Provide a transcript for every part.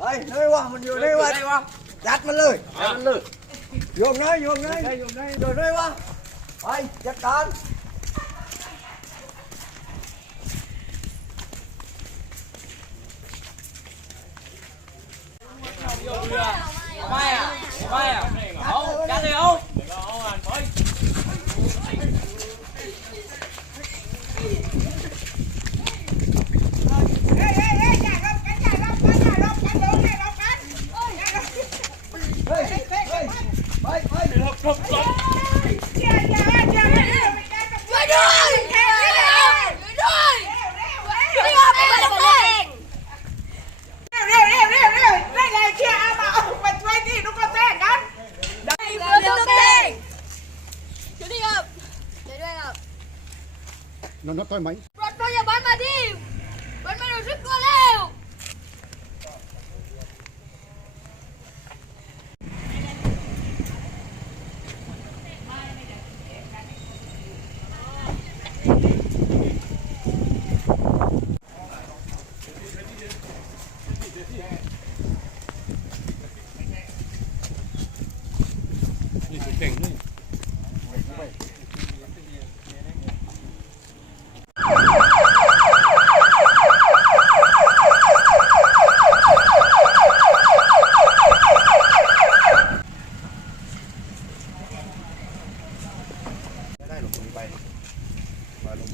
เฮ้ยเลยวะมันอยู่เลยวะจัดมันเลยจัดมันเลยโยมน้อยโยมน้อยโยมน้อยโยมน้อยวะไปจัดการไม่อะไม่อะ તોય માઈ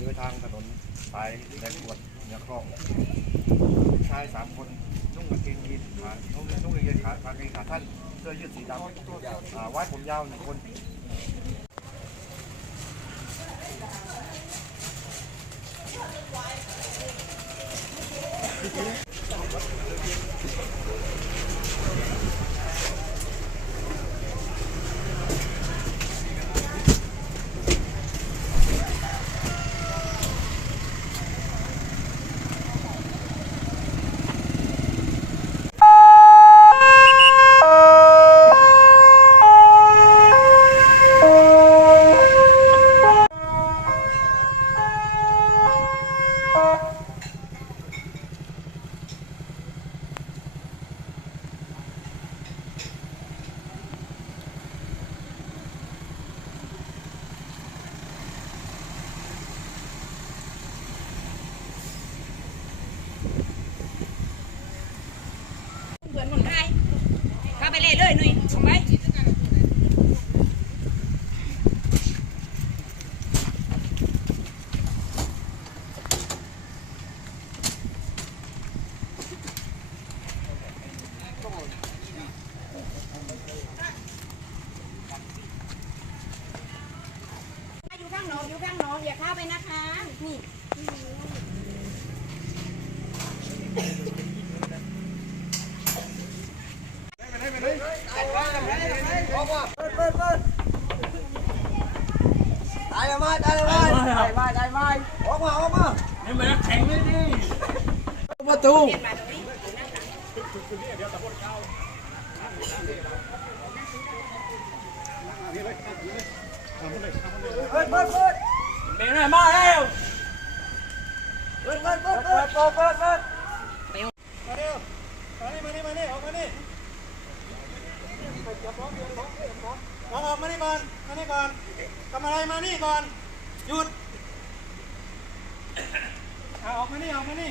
รือทางถนนสายแดงขวดเหนือคลองชายสามคนนุ่งกางเกงยีนขานุ่งนุ่งกางเกงขากางเกงขาท่าน เสื้อยืดสีดำวัาไว้ผมยาวหนึ่งคนน้องยู่ข้างน้องอย่าเข้าไปนะคะนี่ตายแล้วมาตายแล้วมาตายมาตายมาออกมาออกมาไี่มันแข็งเลยดิประตูเปลี่ยนมาตรงนี้มาเล้วเปิดเปิดเปิดเปิดเปิดเปิดเปิดมาเร็วมานี่มานี่มานี่ออกมานี่ออกมานี่ก่อนมานี่ก่อนทำอะไรมานี่ก่อนหยุดอาออกมานี่ออกมานี่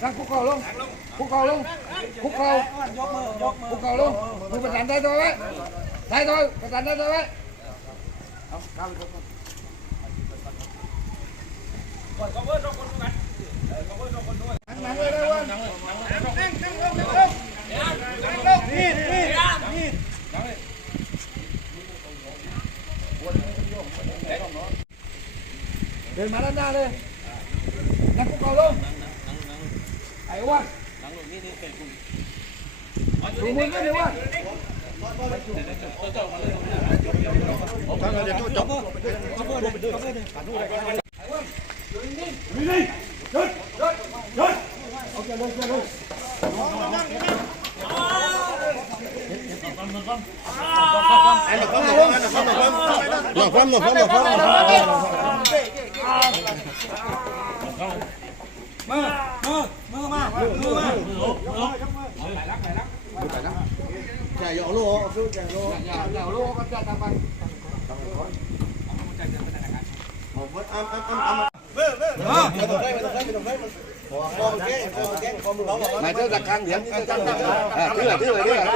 đang khúc cầu luôn khúc cầu luôn khúc cầu khúc cầu luôn mình phải đánh đây thôi đấy đây thôi phải đánh đây thôi đấy Hãy subscribe cho kênh Ghiền Mì Gõ Để không bỏ lỡ những video hấp dẫn qua đủ muốn biết qua Lọc phong, lọc phong, lọc phong, lọc phong. Mà. Chạy lô, chạy lô, chạy lô, con chạy tạm bằng. Một vết âm âm âm âm. Về về. Đó, về đây, về đây, về đây. Mày tới đặt căng điểm như căng căng. À, cứ là cứ là cứ là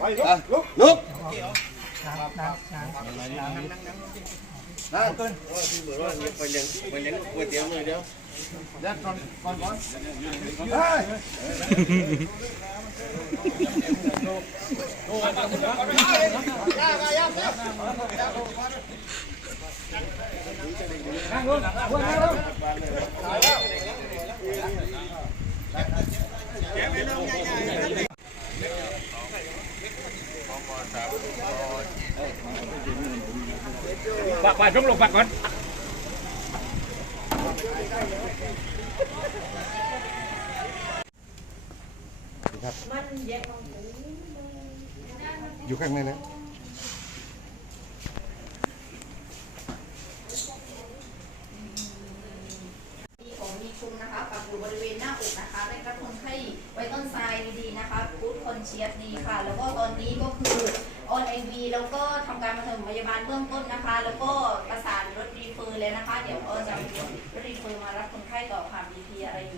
cứ là. Lúc. Lúc. Lúc. Đây. Rồi, phải liền, phải liền của tiếng rồi đéo. Đây con con con. Đây. Đang luôn, đang luôn, đang luôn. Chém đi luôn nha. ฝากไากช่งลงฝากก่อนอยู่ข้างในนะชุมนะคะับอยู่บริเวณ หน้าอกนะคะได้กระงไว้ต้นทรายดีๆนะคะพูดคนเชียร์ดีค่ะ แล้วก็ตอนนี้ก็คือแล้วก็ทำการปรมพยาบาลเบื้องต้นนะคะ แล้วก็ประสานรถรีเฟอร์แล้วนะคะ เดี๋ยวเราจะรถรีเฟอร์มารับคนไข้ต่อค่ะมีทีอะไรอยู่